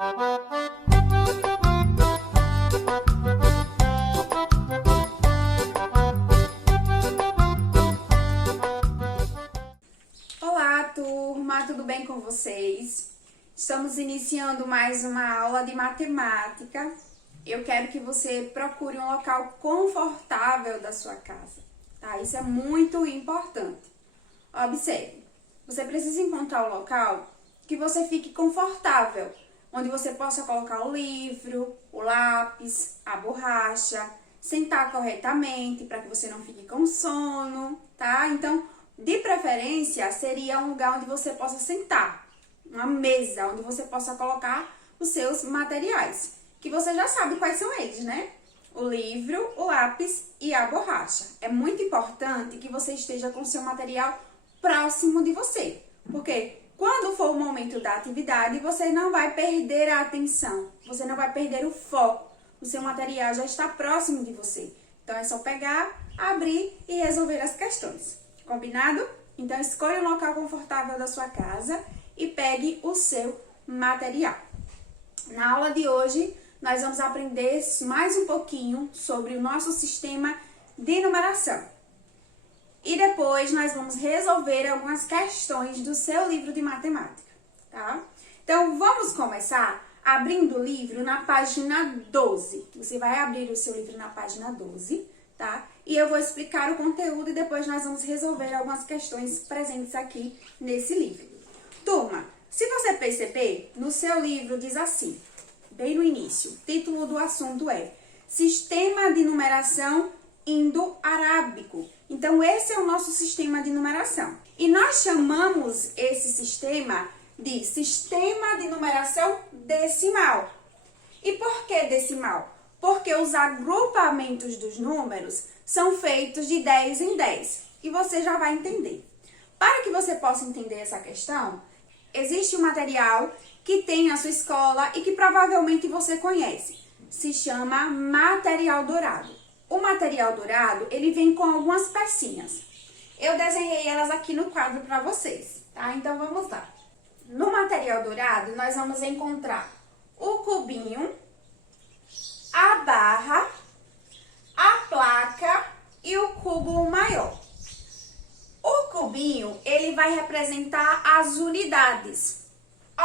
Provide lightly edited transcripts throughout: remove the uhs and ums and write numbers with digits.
Olá, turma, tudo bem com vocês? Estamos iniciando mais uma aula de matemática. Eu quero que você procure um local confortável da sua casa, tá? Isso é muito importante. Observe, você precisa encontrar um local que você fique confortável, onde você possa colocar o livro, o lápis, a borracha, sentar corretamente para que você não fique com sono, tá? Então, de preferência, seria um lugar onde você possa sentar, uma mesa onde você possa colocar os seus materiais, que você já sabe quais são eles, né? O livro, o lápis e a borracha. É muito importante que você esteja com o seu material próximo de você, porque quando for o momento da atividade, você não vai perder a atenção, você não vai perder o foco, o seu material já está próximo de você. Então, é só pegar, abrir e resolver as questões. Combinado? Então, escolha um local confortável da sua casa e pegue o seu material. Na aula de hoje, nós vamos aprender mais um pouquinho sobre o nosso sistema de numeração. E depois, nós vamos resolver algumas questões do seu livro de matemática, tá? Então, vamos começar abrindo o livro na página 12. Você vai abrir o seu livro na página 12, tá? E eu vou explicar o conteúdo e depois nós vamos resolver algumas questões presentes aqui nesse livro. Turma, se você perceber, no seu livro diz assim, bem no início, o título do assunto é Sistema de Numeração Indo-Arábico. Então, esse é o nosso sistema de numeração. E nós chamamos esse sistema de sistema de numeração decimal. E por que decimal? Porque os agrupamentos dos números são feitos de 10 em 10. E você já vai entender. Para que você possa entender essa questão, existe um material que tem na sua escola e que provavelmente você conhece. Se chama material dourado. O material dourado, ele vem com algumas pecinhas. Eu desenhei elas aqui no quadro para vocês, tá? Então, vamos lá. No material dourado, nós vamos encontrar o cubinho, a barra, a placa e o cubo maior. O cubinho, ele vai representar as unidades.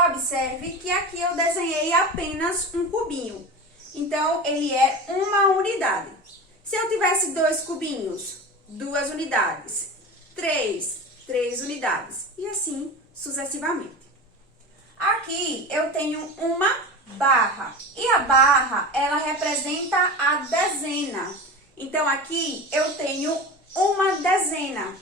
Observe que aqui eu desenhei apenas um cubinho. Então, ele é uma unidade. Se eu tivesse 2 cubinhos, 2 unidades. 3 unidades. E assim, sucessivamente. Aqui, eu tenho uma barra. E a barra, ela representa a dezena. Então, aqui, eu tenho uma dezena.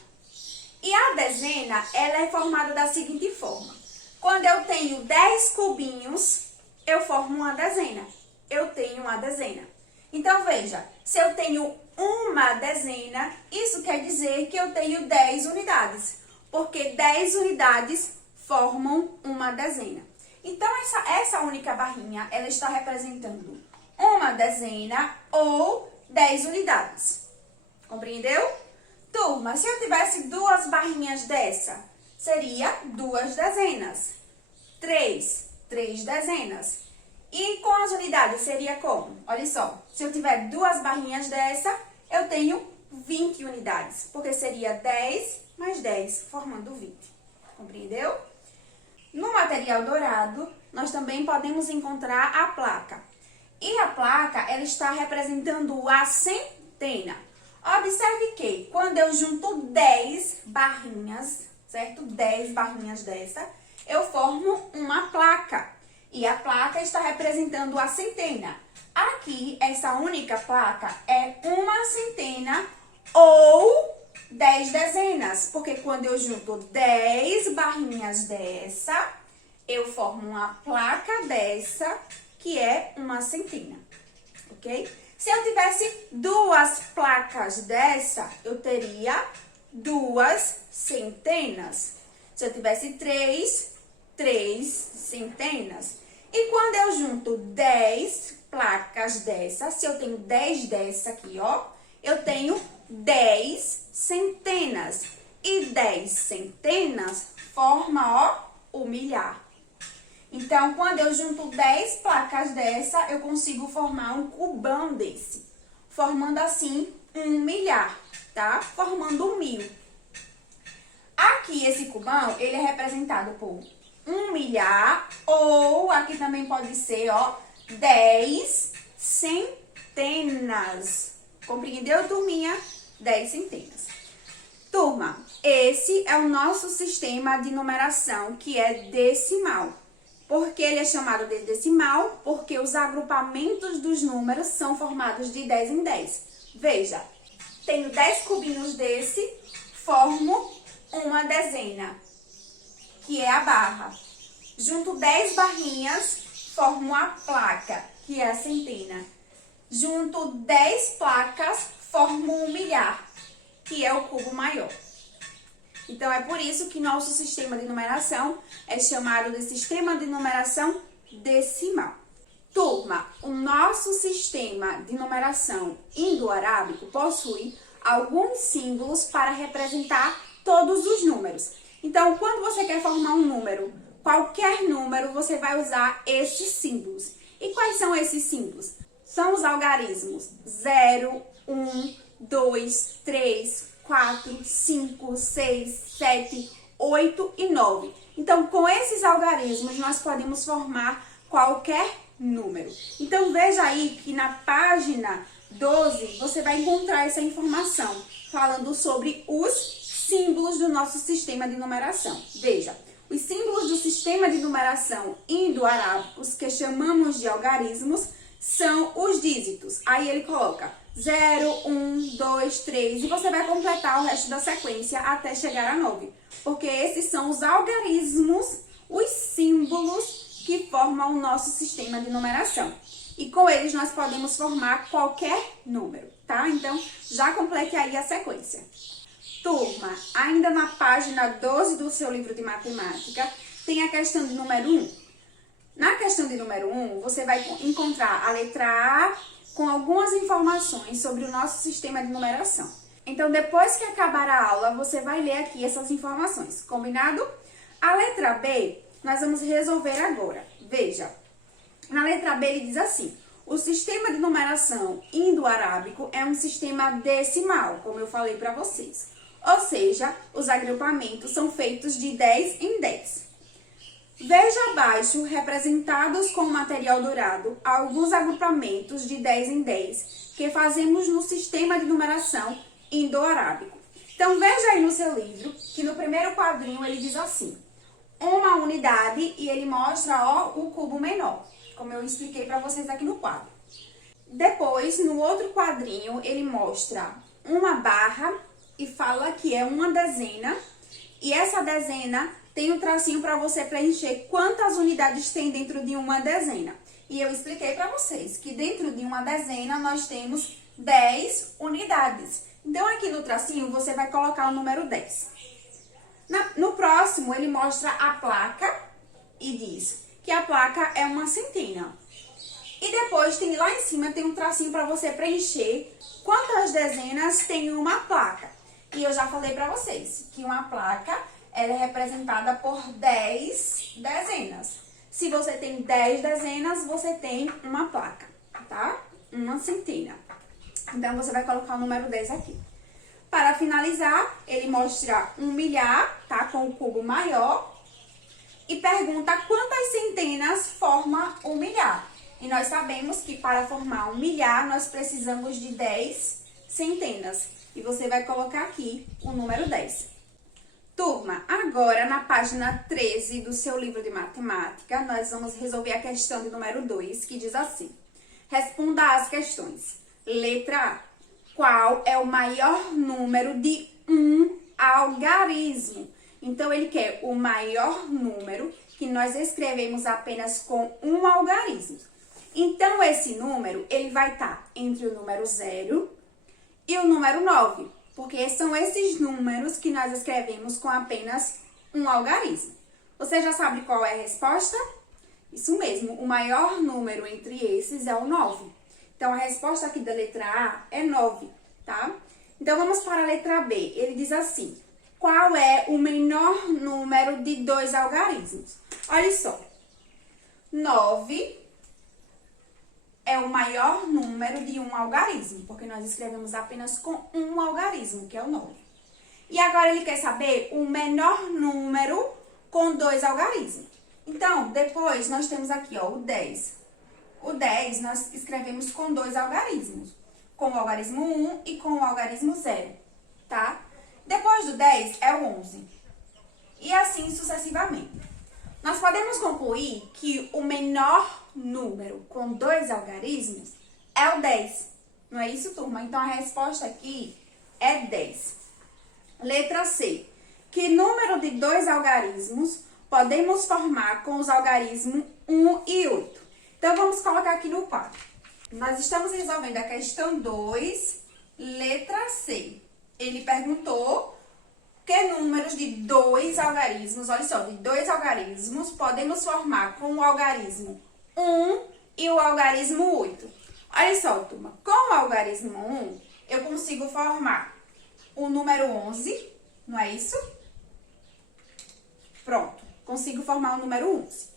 E a dezena, ela é formada da seguinte forma. Quando eu tenho 10 cubinhos, eu formo uma dezena. Eu tenho uma dezena. Então, veja, se eu tenho uma dezena, isso quer dizer que eu tenho 10 unidades. Porque 10 unidades formam uma dezena. Então, essa única barrinha, ela está representando uma dezena ou 10 unidades. Compreendeu? Turma, se eu tivesse 2 barrinhas dessa, seria 2 dezenas. 3 dezenas. E com as unidades seria como? Olha só, se eu tiver 2 barrinhas dessa, eu tenho 20 unidades. Porque seria 10 mais 10, formando 20. Compreendeu? No material dourado, nós também podemos encontrar a placa. E a placa, ela está representando a centena. Observe que quando eu junto 10 barrinhas, certo? 10 barrinhas dessa, eu formo uma placa. E a placa está representando a centena. Aqui, essa única placa é uma centena ou 10 dezenas. Porque quando eu junto 10 barrinhas dessa, eu formo uma placa dessa, que é uma centena. Ok? Se eu tivesse 2 placas dessa, eu teria 2 centenas. Se eu tivesse 3 centenas. E quando eu junto 10 placas dessa, se eu tenho 10 dessa aqui, ó, eu tenho 10 centenas. E 10 centenas forma, ó, o milhar. Então, quando eu junto 10 placas dessa, eu consigo formar um cubão desse. Formando assim 1 milhar, tá? Formando 1000. Aqui, esse cubão, ele é representado por 1 milhar ou aqui também pode ser, ó, 10 centenas. Compreendeu, turminha? 10 centenas. Turma, esse é o nosso sistema de numeração, que é decimal. Por que ele é chamado de decimal? Porque os agrupamentos dos números são formados de 10 em 10. Veja, tenho 10 cubinhos desse, formo uma dezena, que é a barra. Junto 10 barrinhas, formo a placa, que é a centena. Junto 10 placas, formo 1 milhar, que é o cubo maior. Então, é por isso que nosso sistema de numeração é chamado de sistema de numeração decimal. Turma, o nosso sistema de numeração indo-arábico possui alguns símbolos para representar todos os números. Então, quando você quer formar um número, qualquer número, você vai usar esses símbolos. E quais são esses símbolos? São os algarismos 0, 1, 2, 3, 4, 5, 6, 7, 8 e 9. Então, com esses algarismos, nós podemos formar qualquer número. Então, veja aí que na página 12, você vai encontrar essa informação, falando sobre os símbolos do nosso sistema de numeração. Veja, os símbolos do sistema de numeração indo-arábicos, que chamamos de algarismos, são os dígitos. Aí ele coloca 0, 1, 2, 3 e você vai completar o resto da sequência até chegar a 9. Porque esses são os algarismos, os símbolos que formam o nosso sistema de numeração. E com eles nós podemos formar qualquer número, tá? Então, já complete aí a sequência. Turma, ainda na página 12 do seu livro de matemática, tem a questão de número 1. Na questão de número 1, você vai encontrar a letra A com algumas informações sobre o nosso sistema de numeração. Então, depois que acabar a aula, você vai ler aqui essas informações, combinado? A letra B, nós vamos resolver agora. Veja, na letra B ele diz assim: o sistema de numeração indo-arábico é um sistema decimal, como eu falei para vocês. Ou seja, os agrupamentos são feitos de 10 em 10. Veja abaixo, representados com material dourado, alguns agrupamentos de 10 em 10 que fazemos no sistema de numeração indo-arábico. Então, veja aí no seu livro que no primeiro quadrinho ele diz assim: uma unidade, e ele mostra, ó, o cubo menor, como eu expliquei para vocês aqui no quadro. Depois, no outro quadrinho, ele mostra uma barra e fala que é uma dezena, e essa dezena tem um tracinho para você preencher quantas unidades tem dentro de uma dezena. E eu expliquei para vocês que dentro de uma dezena nós temos 10 unidades. Então, aqui no tracinho, você vai colocar o número 10. No próximo, ele mostra a placa e diz que a placa é uma centena. E depois, lá em cima, tem um tracinho para você preencher quantas dezenas tem uma placa. E eu já falei para vocês que uma placa, ela é representada por 10 dezenas. Se você tem 10 dezenas, você tem uma placa, tá? Uma centena. Então, você vai colocar o número 10 aqui. Para finalizar, ele mostra 1 milhar, tá? Com o cubo maior. E pergunta quantas centenas forma 1 milhar. E nós sabemos que para formar 1 milhar, nós precisamos de 10 centenas. E você vai colocar aqui o número 10. Turma, agora na página 13 do seu livro de matemática, nós vamos resolver a questão de número 2, que diz assim: responda às questões. Letra A: qual é o maior número de um algarismo? Então, ele quer o maior número que nós escrevemos apenas com um algarismo. Então, esse número, ele vai estar entre o número 0 e o número 9. Porque são esses números que nós escrevemos com apenas um algarismo. Você já sabe qual é a resposta? Isso mesmo, o maior número entre esses é o 9. Então, a resposta aqui da letra A é 9, tá? Então, vamos para a letra B. Ele diz assim: qual é o menor número de 2 algarismos? Olha só, 9 é o maior número de um algarismo, porque nós escrevemos apenas com um algarismo, que é o 9. E agora ele quer saber o menor número com 2 algarismos. Então, depois nós temos aqui, ó, o 10. O 10 nós escrevemos com 2 algarismos, com o algarismo 1 e com o algarismo 0, tá? Depois do 10 é o 11. E assim sucessivamente. Nós podemos concluir que o menor número com 2 algarismos é o 10. Não é isso, turma? Então, a resposta aqui é 10. Letra C. Que número de 2 algarismos podemos formar com os algarismos 1 e 8? Então, vamos colocar aqui no quadro. Nós estamos resolvendo a questão 2, letra C. Ele perguntou que números de 2 algarismos, olha só, de 2 algarismos podemos formar com o algarismo 1 e o algarismo 8. Olha só, turma, com o algarismo 1, eu consigo formar o número 11, não é isso? Pronto, consigo formar o número 11.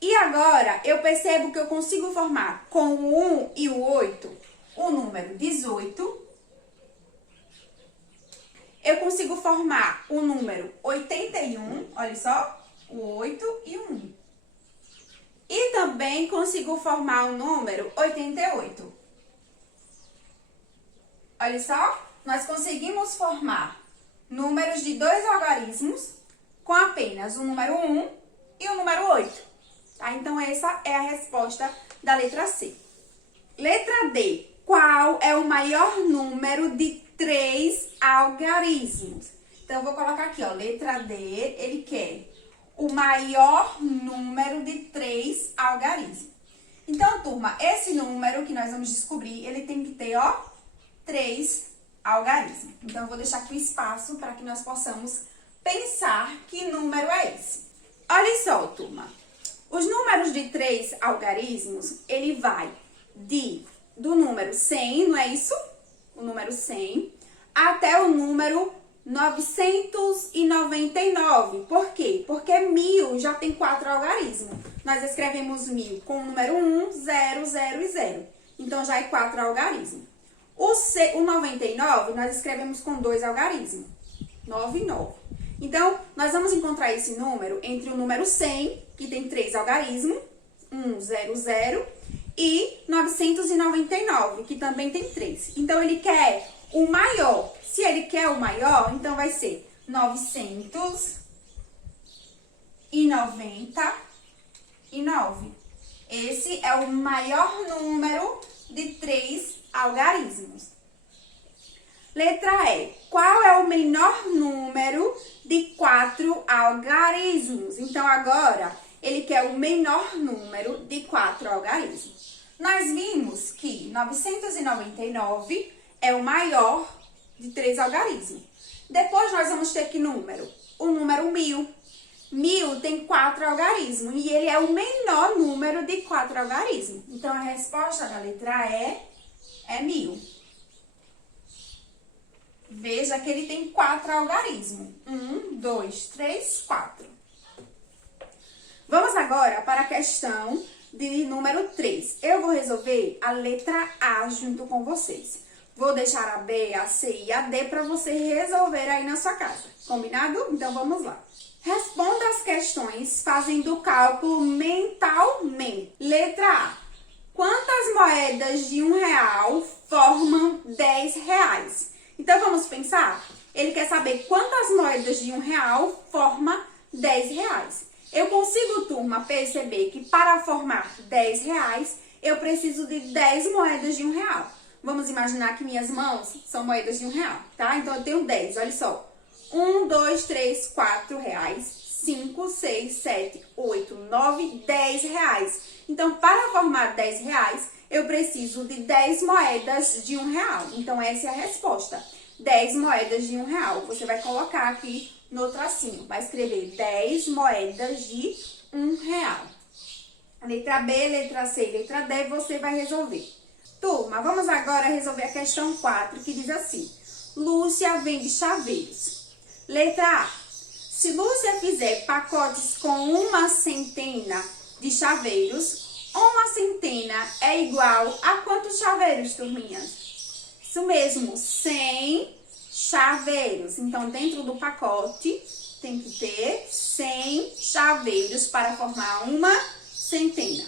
E agora, eu percebo que eu consigo formar com o 1 e o 8 o número 18. Eu consigo formar o número 81, olha só, o 8 e o 1. E também consigo formar o número 88. Olha só, nós conseguimos formar números de 2 algarismos com apenas o número 1 e o número 8. Tá? Então, essa é a resposta da letra C. Letra D. Qual é o maior número de 3 algarismos? Então, eu vou colocar aqui, ó, letra D, ele quer o maior número de 3 algarismos. Então, turma, esse número que nós vamos descobrir, ele tem que ter, ó, 3 algarismos. Então, eu vou deixar aqui o espaço para que nós possamos pensar que número é esse. Olha só, turma. Os números de 3 algarismos, ele vai do número 100, não é isso? O número 100, até o número 999. Por quê? Porque 1000 já tem 4 algarismos. Nós escrevemos 1000 com o número 1, 0, 0 e 0. Então, já é 4 algarismos. O 99, nós escrevemos com 2 algarismos. 9 e 9. Então, nós vamos encontrar esse número entre o número 100, que tem 3 algarismos, 1, 0, 0, e 999, que também tem 3. Então, ele quer o maior. Se ele quer o maior, então vai ser 999. Esse é o maior número de 3 algarismos. Letra E. Qual é o menor número de 4 algarismos? Então, agora, ele quer o menor número de 4 algarismos. Nós vimos que 999 é o maior de 3 algarismos. Depois, nós vamos ter que número? O número 1000. 1000 tem 4 algarismos e ele é o menor número de 4 algarismos. Então, a resposta da letra E é 1000. Veja que ele tem 4 algarismos. 1, 2, 3, 4. Vamos agora para a questão de número 3. Eu vou resolver a letra A junto com vocês. Vou deixar a B, a C e a D para você resolver aí na sua casa. Combinado? Então, vamos lá. Responda as questões fazendo o cálculo mentalmente. Letra A. Quantas moedas de R$1 formam R$10? Então, vamos pensar? Ele quer saber quantas moedas de R$1 formam R$10. Eu consigo, turma, perceber que para formar R$10, eu preciso de 10 moedas de R$1. Vamos imaginar que minhas mãos são moedas de R$1, tá? Então, eu tenho 10, olha só. 1, 2, 3, 4 reais, 5, 6, 7, 8, 9, 10 reais. Então, para formar 10 reais, eu preciso de 10 moedas de R$1. Então, essa é a resposta. 10 moedas de R$1. Você vai colocar aqui no tracinho. Vai escrever 10 moedas de R$1. Letra B, letra C, letra D, você vai resolver. Turma, vamos agora resolver a questão 4, que diz assim. Lúcia vende chaveiros. Letra A. Se Lúcia fizer pacotes com 1 centena de chaveiros, uma centena é igual a quantos chaveiros, turminhas? Isso mesmo, 100 chaveiros. Então, dentro do pacote, tem que ter 100 chaveiros para formar uma centena.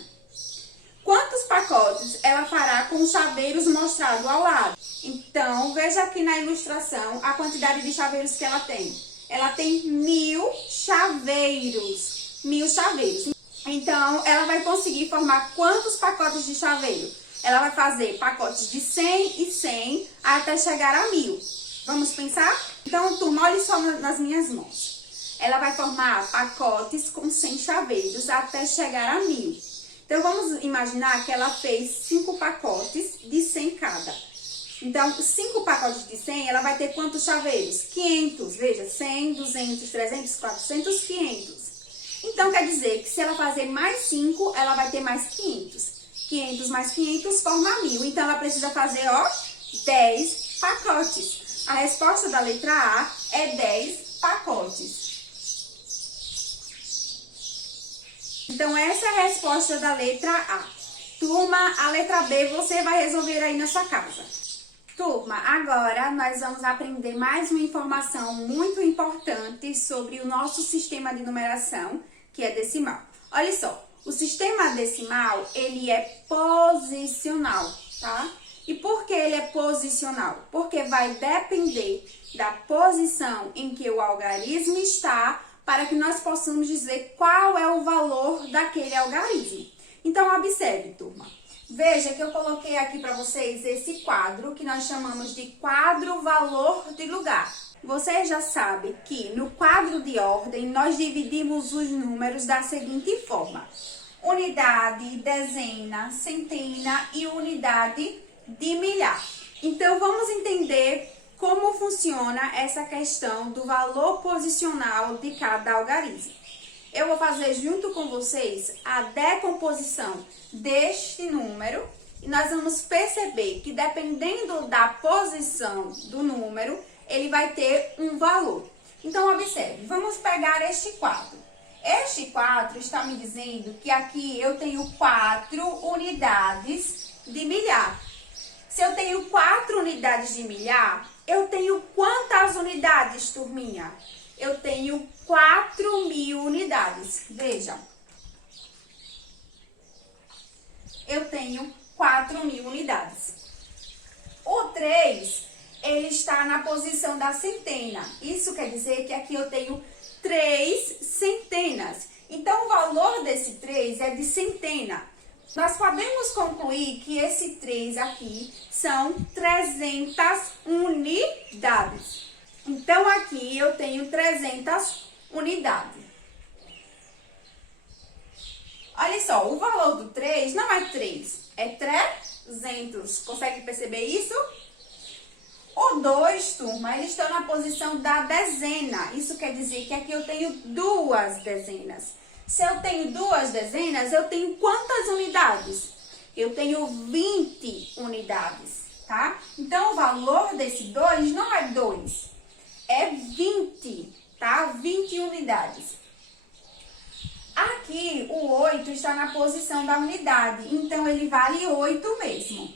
Quantos pacotes ela fará com os chaveiros mostrados ao lado? Então, veja aqui na ilustração a quantidade de chaveiros que ela tem. Ela tem 1000 chaveiros. 1000 chaveiros. Então, ela vai conseguir formar quantos pacotes de chaveiro? Ela vai fazer pacotes de 100 e 100 até chegar a 1000. Vamos pensar? Então, turma, olhe só nas minhas mãos. Ela vai formar pacotes com 100 chaveiros até chegar a 1000. Então, vamos imaginar que ela fez 5 pacotes de 100 cada. Então, 5 pacotes de 100, ela vai ter quantos chaveiros? 500. Veja, 100, 200, 300, 400, 500. Então, quer dizer que se ela fazer mais 5, ela vai ter mais 500. 500 mais 500 forma 1000. Então, ela precisa fazer, ó, 10 pacotes. A resposta da letra A é 10 pacotes. Então, essa é a resposta da letra A. Turma, a letra B você vai resolver aí na sua casa. Turma, agora nós vamos aprender mais uma informação muito importante sobre o nosso sistema de numeração, que é decimal. Olha só, o sistema decimal, ele é posicional, tá? E por que ele é posicional? Porque vai depender da posição em que o algarismo está para que nós possamos dizer qual é o valor daquele algarismo. Então, observe, turma. Veja que eu coloquei aqui para vocês esse quadro que nós chamamos de quadro valor de lugar. Você já sabe que no quadro de ordem nós dividimos os números da seguinte forma: unidade, dezena, centena e unidade de milhar. Então, vamos entender como funciona essa questão do valor posicional de cada algarismo. Eu vou fazer junto com vocês a decomposição deste número e nós vamos perceber que dependendo da posição do número, ele vai ter um valor. Então, observe, vamos pegar este quadro. Este quadro está me dizendo que aqui eu tenho 4 unidades de milhar. Se eu tenho 4 unidades de milhar, eu tenho quantas unidades, turminha? Eu tenho 4.000 unidades. Veja. Eu tenho 4.000 unidades. O 3, ele está na posição da centena. Isso quer dizer que aqui eu tenho 3 centenas. Então, o valor desse 3 é de centena. Nós podemos concluir que esse 3 aqui são 300 unidades. Então, aqui eu tenho 300 unidades. Olha só, o valor do 3 não é 3, é 300. Consegue perceber isso? O 2, turma, ele está na posição da dezena. Isso quer dizer que aqui eu tenho 2 dezenas. Se eu tenho 2 dezenas, eu tenho quantas unidades? Eu tenho 20 unidades, tá? Então, o valor desse 2 não é 2, é 20, tá? 20 unidades. Aqui, o 8 está na posição da unidade, então ele vale 8 mesmo.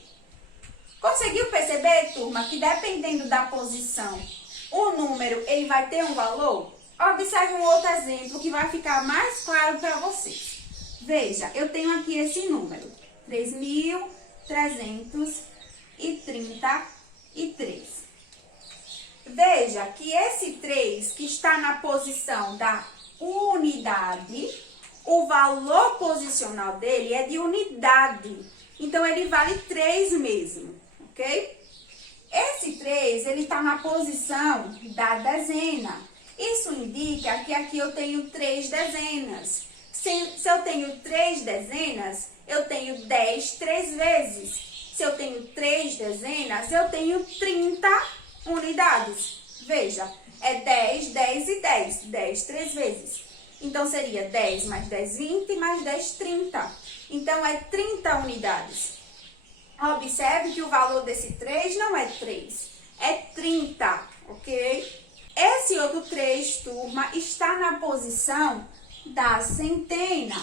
Conseguiu perceber, turma, que dependendo da posição, o número ele vai ter um valor? Observe um outro exemplo que vai ficar mais claro para vocês. Veja, eu tenho aqui esse número, 3.333. Veja que esse 3 que está na posição da unidade, o valor posicional dele é de unidade. Então, ele vale 3 mesmo, ok? Esse 3, ele está na posição da dezena. Isso indica que aqui eu tenho 3 dezenas. Se eu tenho 3 dezenas, eu tenho 10 3 vezes. Se eu tenho 3 dezenas, eu tenho 30 unidades. Veja, é 10, 10 e 10. 10 3 vezes. Então, seria 10 mais 10, 20, mais 10, 30. Então, é 30 unidades. Observe que o valor desse 3 não é 3, é 30, ok? Esse outro 3, turma, está na posição da centena.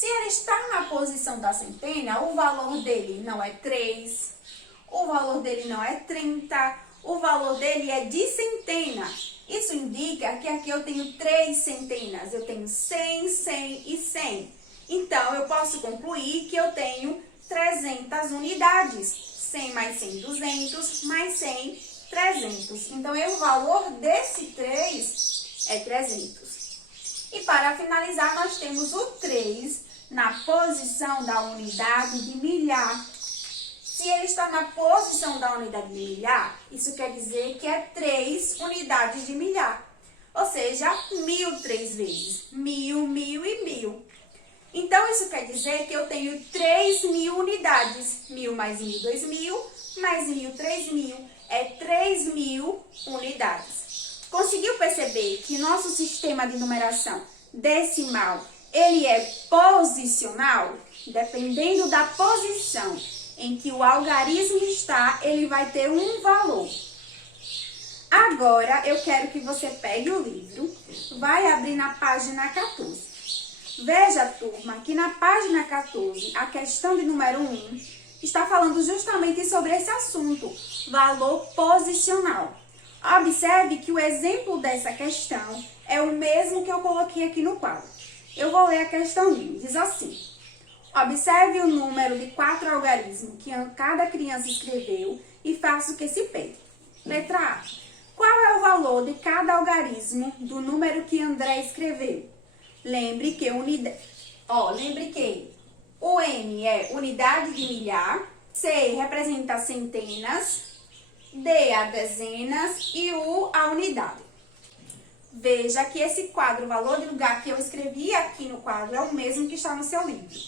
Se ele está na posição da centena, o valor dele não é 3, o valor dele não é 30, o valor dele é de centena. Isso indica que aqui eu tenho 3 centenas, eu tenho 100, 100 e 100. Então, eu posso concluir que eu tenho 300 unidades. 100 mais 100, 200, mais 100, 300. Então, o valor desse 3 é 300. E para finalizar, nós temos o 3 na posição da unidade de milhar. Se ele está na posição da unidade de milhar, isso quer dizer que é 3 unidades de milhar. Ou seja, 1000 3 vezes. 1000, 1000 e 1000. Então, isso quer dizer que eu tenho 3.000 unidades. 1000 mais 1000, 2000, mais 1000, 3000. É 3.000 unidades. Conseguiu perceber que nosso sistema de numeração decimal, ele é posicional? Dependendo da posição em que o algarismo está, ele vai ter um valor. Agora, eu quero que você pegue o livro, vai abrir na página 14. Veja, turma, que na página 14, a questão de número 1 está falando justamente sobre esse assunto, valor posicional. Observe que o exemplo dessa questão é o mesmo que eu coloquei aqui no quadro. Eu vou ler a questão 1, diz assim: observe o número de 4 algarismos que cada criança escreveu e faça o que se pede. Letra A. Qual é o valor de cada algarismo do número que André escreveu? Lembre que o N é unidade de milhar, C representa centenas, D a dezenas e U a unidade. Veja que esse quadro, o valor de lugar que eu escrevi aqui no quadro, é o mesmo que está no seu livro.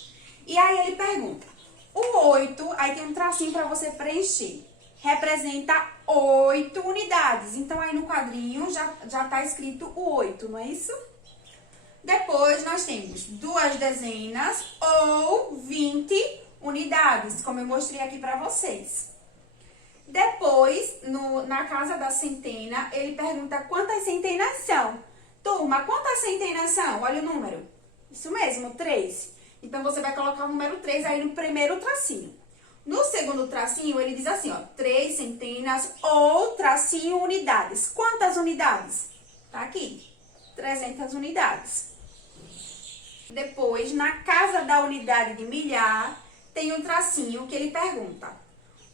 E aí ele pergunta, o 8, aí tem um tracinho para você preencher, representa 8 unidades. Então, aí no quadrinho já está escrito o 8, não é isso? Depois, nós temos 2 dezenas ou 20 unidades, como eu mostrei aqui para vocês. Depois, na casa da centena, ele pergunta quantas centenas são. Turma, quantas centenas são? Olha o número. Isso mesmo, 3. Então, você vai colocar o número 3 aí no primeiro tracinho. No segundo tracinho, ele diz assim, ó, 3 centenas ou tracinho unidades. Quantas unidades? Tá aqui, 300 unidades. Depois, na casa da unidade de milhar, tem um tracinho que ele pergunta.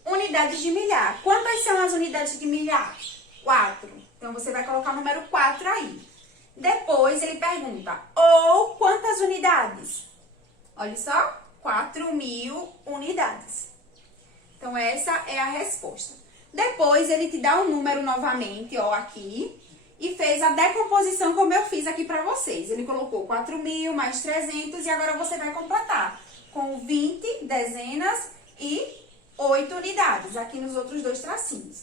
Unidades de milhar. Quantas são as unidades de milhar? 4. Então, você vai colocar o número 4 aí. Depois, ele pergunta, ou quantas unidades? Olha só, 4.000 unidades. Então, essa é a resposta. Depois, ele te dá um número novamente, ó, aqui. E fez a decomposição como eu fiz aqui para vocês. Ele colocou 4.000 mais 300 e agora você vai completar com 20 dezenas e 8 unidades, aqui nos outros 2 tracinhos.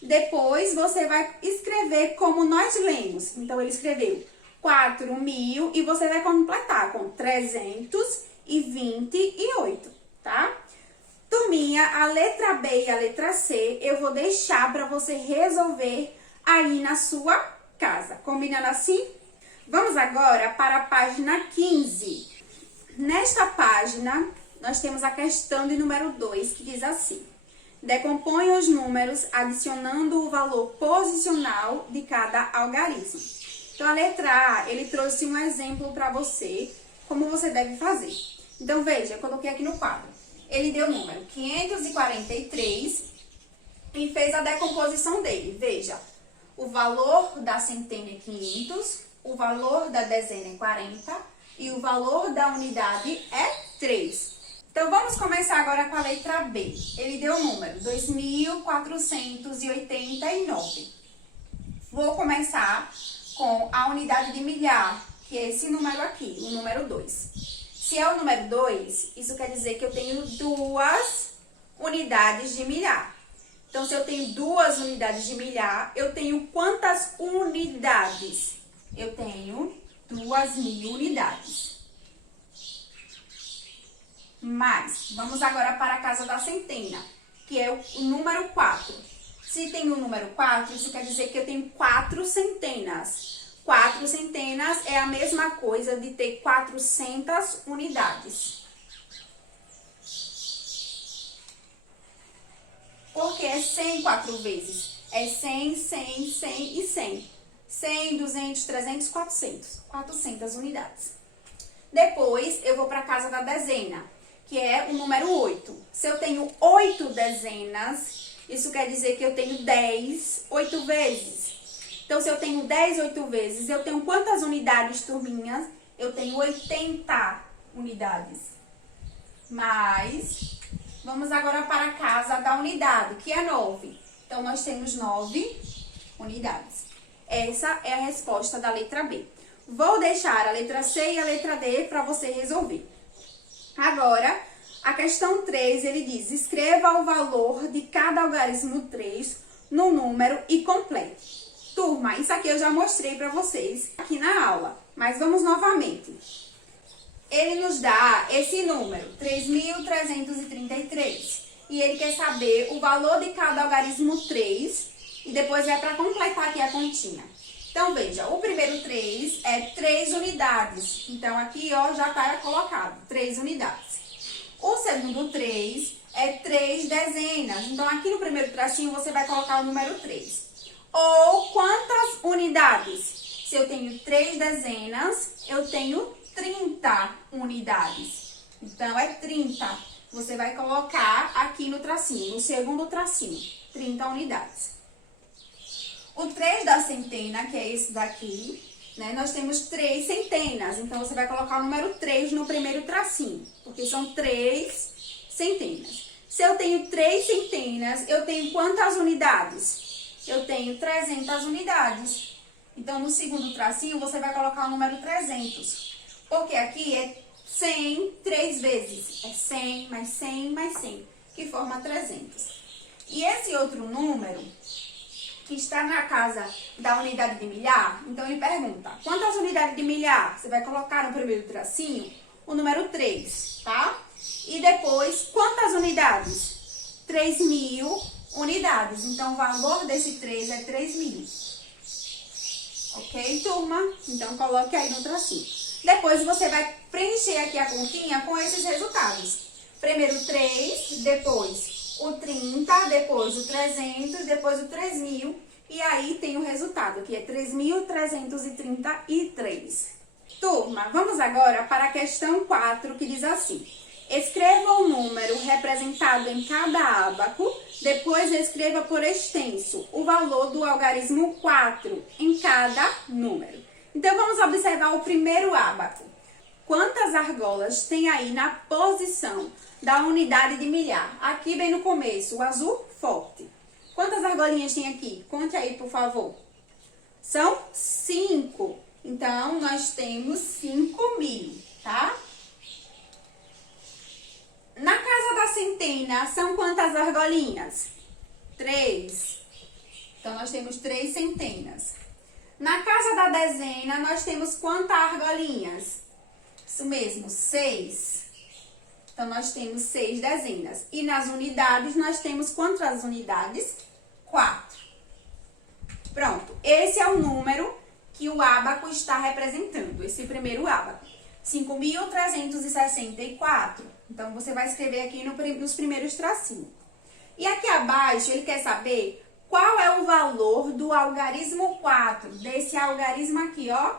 Depois, você vai escrever como nós lemos. Então, ele escreveu 4.000 e você vai completar com 328, tá? Turminha, a letra B e a letra C eu vou deixar para você resolver aí na sua casa. Combinando assim? Vamos agora para a página 15. Nesta página, nós temos a questão de número 2, que diz assim. Decompõe os números adicionando o valor posicional de cada algarismo. Então, a letra A, ele trouxe um exemplo para você, como você deve fazer. Então, veja, eu coloquei aqui no quadro. Ele deu o número 543 e fez a decomposição dele. Veja, o valor da centena é 500, o valor da dezena é 40 e o valor da unidade é 3. Então, vamos começar agora com a letra B. Ele deu o número 2.489. Vou começar com a unidade de milhar, que é esse número aqui, o número 2. Se é o número 2, isso quer dizer que eu tenho 2 unidades de milhar. Então, se eu tenho 2 unidades de milhar, eu tenho quantas unidades? Eu tenho 2.000 unidades. Mas, vamos agora para a casa da centena, que é o número 4. Se tem o número 4, isso quer dizer que eu tenho 4 centenas. 4 centenas é a mesma coisa de ter 400 unidades. Porque é 100 4 vezes. É 100, 100, 100 e 100. 100, 200, 300, 400. 400 unidades. Depois, eu vou para a casa da dezena, que é o número 8. Se eu tenho 8 dezenas, isso quer dizer que eu tenho 10, 8 vezes. Então, se eu tenho 10, 8 vezes, eu tenho quantas unidades, turminhas? Eu tenho 80 unidades. Mas, vamos agora para a casa da unidade, que é 9. Então, nós temos 9 unidades. Essa é a resposta da letra B. Vou deixar a letra C e a letra D para você resolver. Agora, a questão 3, ele diz: escreva o valor de cada algarismo 3 no número e complete. Turma, isso aqui eu já mostrei para vocês aqui na aula, mas vamos novamente. Ele nos dá esse número, 3.333, e ele quer saber o valor de cada algarismo 3, e depois é para completar aqui a continha. Então, veja, o primeiro 3 é 3 unidades. Então, aqui, ó, já está colocado, 3 unidades. O segundo 3 é 3 dezenas. Então, aqui no primeiro tracinho, você vai colocar o número 3. Ou quantas unidades? Se eu tenho 3 dezenas, eu tenho 30 unidades. Então, é 30. Você vai colocar aqui no tracinho, no segundo tracinho, 30 unidades. O 3 da centena, que é esse daqui, né? Nós temos 3 centenas. Então, você vai colocar o número 3 no primeiro tracinho, porque são 3 centenas. Se eu tenho 3 centenas, eu tenho quantas unidades? Eu tenho 300 unidades. Então, no segundo tracinho, você vai colocar o número 300. Porque aqui é 100 3 vezes. É 100 mais 100 mais 100, que forma 300. E esse outro número, que está na casa da unidade de milhar, então ele pergunta: quantas unidades de milhar? Você vai colocar no primeiro tracinho o número 3, tá? E depois, quantas unidades? 3.000 unidades. Então, o valor desse 3 é 3.000. Ok, turma? Então, coloque aí no tracinho. Depois, você vai preencher aqui a continha com esses resultados. Primeiro 3, depois o 30, depois o 300, depois o 3.000. E aí, tem o resultado, que é 3.333. Turma, vamos agora para a questão 4, que diz assim: escreva o número representado em cada ábaco, depois escreva por extenso o valor do algarismo 4 em cada número. Então, vamos observar o primeiro ábaco. Quantas argolas tem aí na posição da unidade de milhar? Aqui bem no começo, o azul forte. Quantas argolinhas tem aqui? Conte aí, por favor. São 5. Então, nós temos 5.000, tá? Na casa da centena, são quantas argolinhas? 3. Então, nós temos 3 centenas. Na casa da dezena, nós temos quantas argolinhas? Isso mesmo, 6. Então, nós temos 6 dezenas. E nas unidades, nós temos quantas unidades? 4. Pronto. Esse é o número que o ábaco está representando, esse primeiro ábaco. 5.364. Então, você vai escrever aqui nos primeiros tracinhos. E aqui abaixo, ele quer saber qual é o valor do algarismo 4, desse algarismo aqui, ó.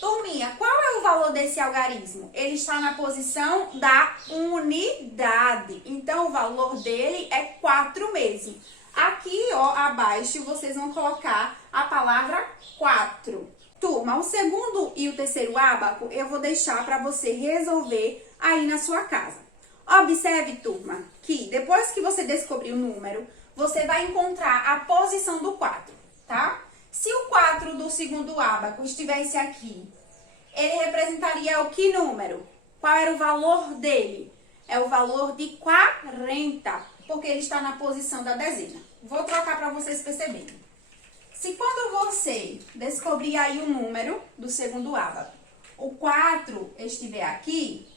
Turminha, qual é o valor desse algarismo? Ele está na posição da unidade. Então, o valor dele é 4 mesmo. Aqui, ó, abaixo, vocês vão colocar a palavra 4. Turma, o segundo e o terceiro ábaco eu vou deixar para você resolver aí na sua casa. Observe, turma, que depois que você descobrir o número, você vai encontrar a posição do 4, tá? Se o 4 do segundo ábaco estivesse aqui, ele representaria o que número? Qual era o valor dele? É o valor de 40, porque ele está na posição da dezena. Vou trocar para vocês perceberem. Se quando você descobrir aí o número do segundo ábaco, o 4 estiver aqui,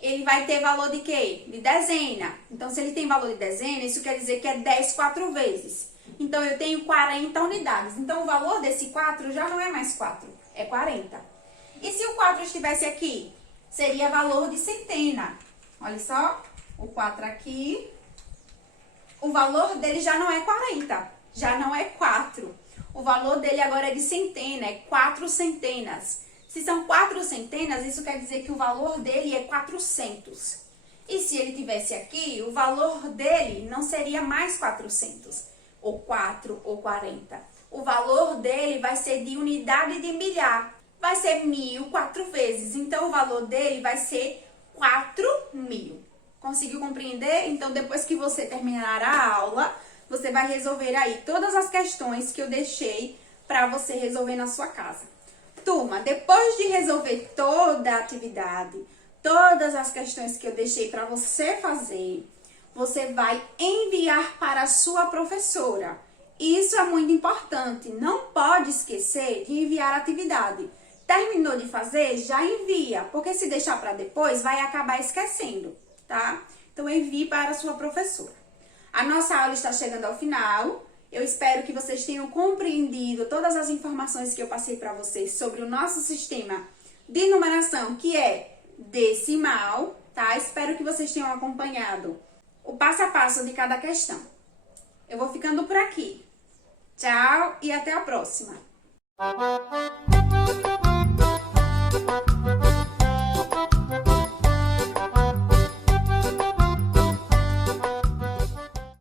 ele vai ter valor de quê? De dezena. Então, se ele tem valor de dezena, isso quer dizer que é 10 4 vezes. Então, eu tenho 40 unidades. Então, o valor desse 4 já não é mais 4, é 40. E se o 4 estivesse aqui? Seria valor de centena. Olha só, o 4 aqui. O valor dele já não é 40, já não é 4. O valor dele agora é de centena, é 4 centenas. Se são 4 centenas, isso quer dizer que o valor dele é 400. E se ele tivesse aqui, o valor dele não seria mais 400, ou 4, ou 40. O valor dele vai ser de unidade de milhar. Vai ser 1.000 4 vezes. Então, o valor dele vai ser 4.000. Conseguiu compreender? Então, depois que você terminar a aula, você vai resolver aí todas as questões que eu deixei para você resolver na sua casa. Turma, depois de resolver toda a atividade, todas as questões que eu deixei para você fazer, você vai enviar para a sua professora. Isso é muito importante. Não pode esquecer de enviar a atividade. Terminou de fazer, já envia, porque se deixar para depois, vai acabar esquecendo, tá? Então, envie para a sua professora. A nossa aula está chegando ao final. Eu espero que vocês tenham compreendido todas as informações que eu passei para vocês sobre o nosso sistema de numeração, que é decimal, tá? Espero que vocês tenham acompanhado o passo a passo de cada questão. Eu vou ficando por aqui. Tchau e até a próxima!